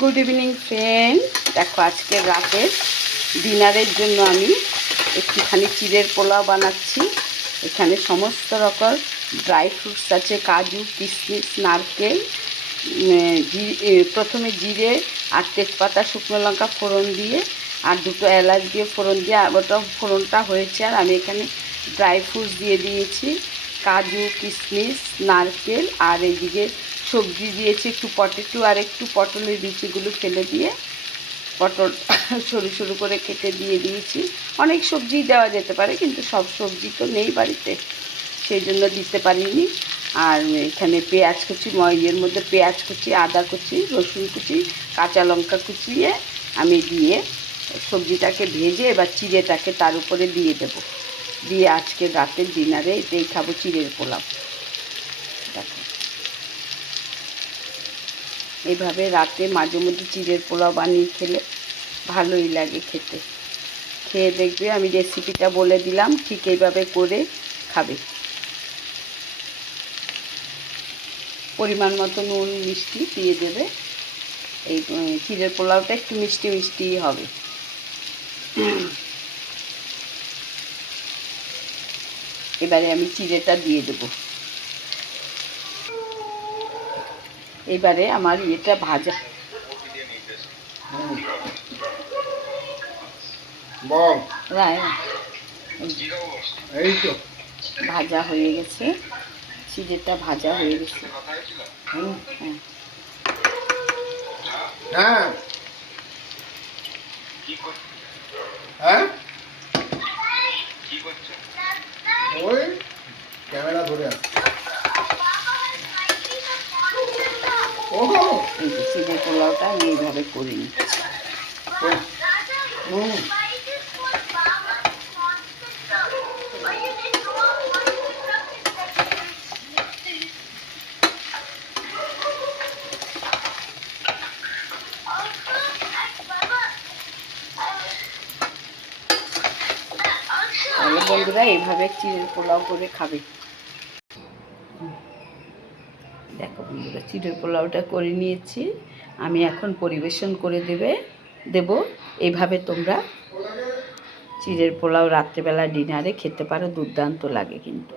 Good evening friend. দেখো আজকে রাতের ডিনারের জন্য আমি একটুখানি চিড়ের পোলাও বানাচ্ছি। এখানে সমস্ত রকম ড্রাই ফ্রুটস আছে, কাজু, কিশমিশ, নারকেল। প্রথমে জিরে আর তেজপাতা, শুকনো লঙ্কা ফোড়ন দিয়ে আর দুটো এলাচ দিয়ে ফোড়ন দিয়ে ওটা ফোড়নটা হয়েছে। আর আমি এখানে ড্রাই ফ্রুটস দিয়ে দিয়েছি, কাজু, কিশমিশ, নারকেল। আর এইদিকে সবজি দিয়েছি, একটু পটেটো আর একটু পটলের বিচিগুলো ফেলে দিয়ে পটল সরু সরু করে কেটে দিয়ে দিয়েছি। অনেক সবজি দেওয়া যেতে পারে, কিন্তু সব সবজি তো নেই বাড়িতে, সেই জন্য দিতে পারিনি। আর এখানে পেঁয়াজ কুচি, এর মধ্যে পেঁয়াজ কুচি, আদা কুচি, রসুন কুচি, কাঁচা লঙ্কা কুচিয়ে আমি দিয়ে সবজিটাকে ভেজে এবার চিড়েটাকে তার উপরে দিয়ে দেবো। দিয়ে আজকে রাতের ডিনারে এটাই খাবো, চিড়ের পোলাও। দেখো এইভাবে রাতে মাঝে মধ্যে চিড়ের পোলাও বানিয়ে খেলে ভালোই লাগে খেতে। খেয়ে দেখবে, আমি রেসিপিটা বলে দিলাম, ঠিক এইভাবে করে খাবে। পরিমাণ মতো নুন মিষ্টি দিয়ে দেবে। এই চিড়ের পোলাওটা একটু মিষ্টি মিষ্টিই হবে। এবারে আমি চিড়েটা দিয়ে দেবো। এবারে আমার এটা ভাজা ভাজা হয়ে গেছে, চিড়েটা ভাজা হয়ে গেছে। হ্যাঁ হ্যাঁ ওই ক্যামেরা ধরে আছে। এই যে চিড়ের পোলাওটা আমি এইভাবে করে নিচ্ছি। তাহলে বন্ধুরা এইভাবে চিড়ের পোলাও করে খাবে। দেখো বন্ধুরা, চিড়ের পোলাওটা করে নিয়েছি, আমি এখন পরিবেশন করে দেব। এইভাবে তোমরা চিড়ের পোলাও রাত্রেবেলা ডিনারে খেতে পারো, দুর্দান্ত লাগে কিন্তু।